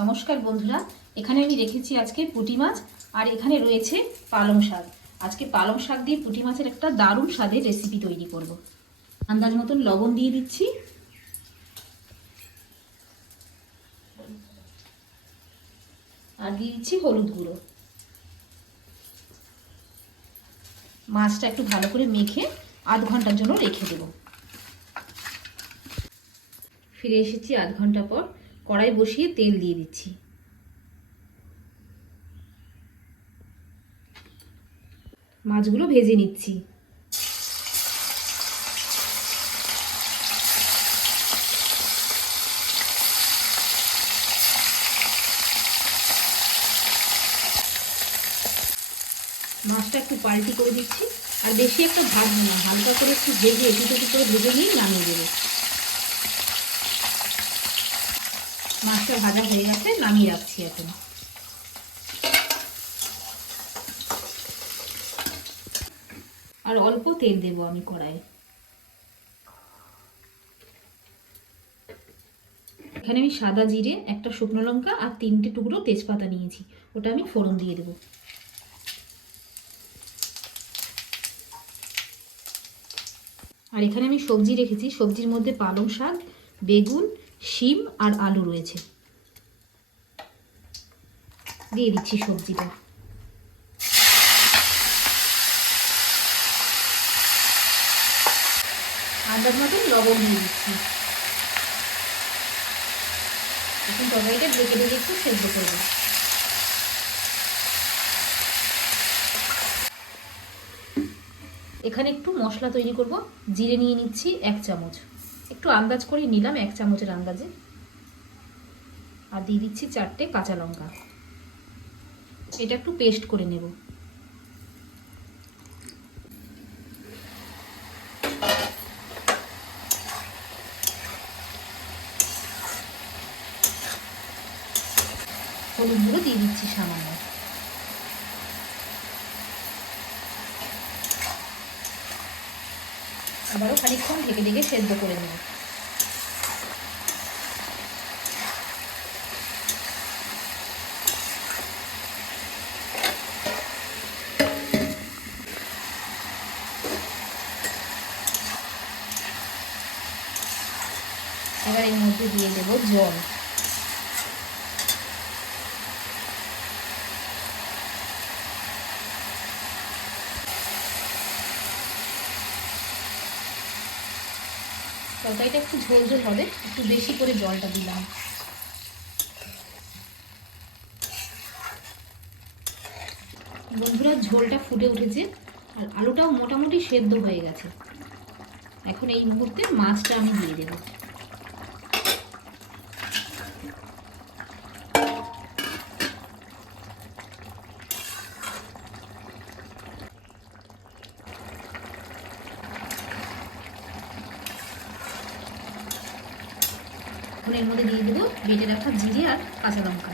নমস্কার বন্ধুরা, এখানে আমি রেখেছি আজকে পুঁটি মাছ, আর এখানে রয়েছে পালং শাক। আজকে পালং শাক দিয়ে পুঁটি মাছের একটা দারুণ স্বাদের রেসিপি তৈরি করব। আন্দাজ মতন লবণ দিয়ে দিচ্ছি। আর দিয়ে দিচ্ছি হলুদ গুঁড়ো। মাছটা একটু ভালো করে মেখে আধ ঘণ্টার জন্য রেখে দেব। ফিরে এসেছি আধ ঘণ্টা পর। কড়াই বসিয়ে তেল দিয়ে দিচ্ছি। মাছগুলো ভেজে নিচ্ছি। মাছটা একটু পাল্টি করে দিচ্ছি। আর বেশি একটা ভাজবো না, হালকা করে একটু ভেজে একটু করে ভেজে নিয়ে নামিয়ে দেবো। মাছটা ভাজা হয়ে গেছে, নামিয়ে রাখছি এখন। আর অল্প তেল দেবো আমি কড়াইয়ে। এখানে আমি সাদা জিরে, একটা শুকনো লঙ্কা আর তিনটে টুকরো তেজপাতা নিয়েছি। ওটা আমি ফোড়ন দিয়ে দেবো। আর এখানে আমি সবজি রেখেছি। সবজির মধ্যে পালং শাক, বেগুন শিম আর আলু রয়েছে। দিয়ে দিচ্ছি সবজিটা। আন্দাজ মতন লবণ দিয়ে দিচ্ছি। এখন তরকারিটা ঢেকে ঢেকে একটু সেদ্ধ করব। এখানে একটু মশলা তৈরি করব। জিরে নিয়ে নিচ্ছি এক চামচ। একটু আন্দাজ করে নিলাম, এক চামচের আন্দাজে। আর দিয়ে দিচ্ছি চারটে কাঁচা লঙ্কা। এটা একটু পেস্ট করে নেব। হলুদ গুঁড়ো দিয়ে দিচ্ছি সামান্য। আবারও খানিকক্ষণ ঢেকে ঢেকে সেদ্ধ করে নিই। এবার এর মধ্যে দিয়ে দেবো জল। তরকারিটা একটু ঝোল ঝোল হবে, একটু বেশি করে জলটা দিলাম। বন্ধুরা, ঝোলটা ফুটে উঠেছে আর আলুটাও মোটামুটি সেদ্ধ হয়ে গেছে। এখন এই মুহূর্তে মাছটা আমি দিয়ে দেব। এখন এর মধ্যে দিয়ে দেবো বেটে রাখা জিরে আর কাঁচা লঙ্কা।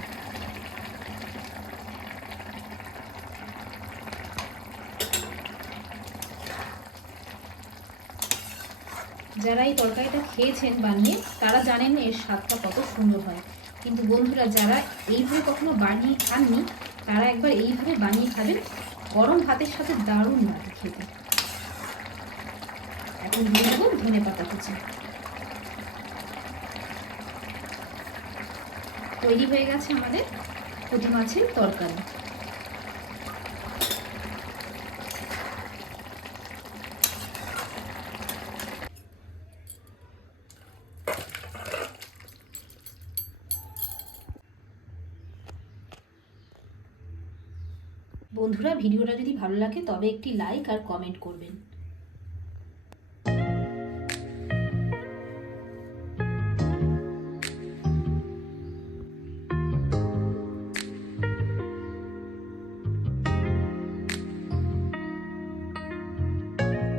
যারা এই তরকারিটা খেয়েছেন বানিয়ে, তারা জানেন এর স্বাদটা কত সুন্দর হয়। কিন্তু বন্ধুরা, যারা এইভাবে কখনো বানিয়ে খাননি, তারা একবার এইভাবে বানিয়ে খাবেন, গরম ভাতের সাথে দারুণ লাগে খেতে। এখন দিয়ে ধনে পাতা কুচি। তৈরি হয়ে গেছে আমাদের পুঁটি মাছের তরকারি। বন্ধুরা, ভিডিওটা যদি ভালো লাগে, তবে একটি লাইক আর কমেন্ট করবেন।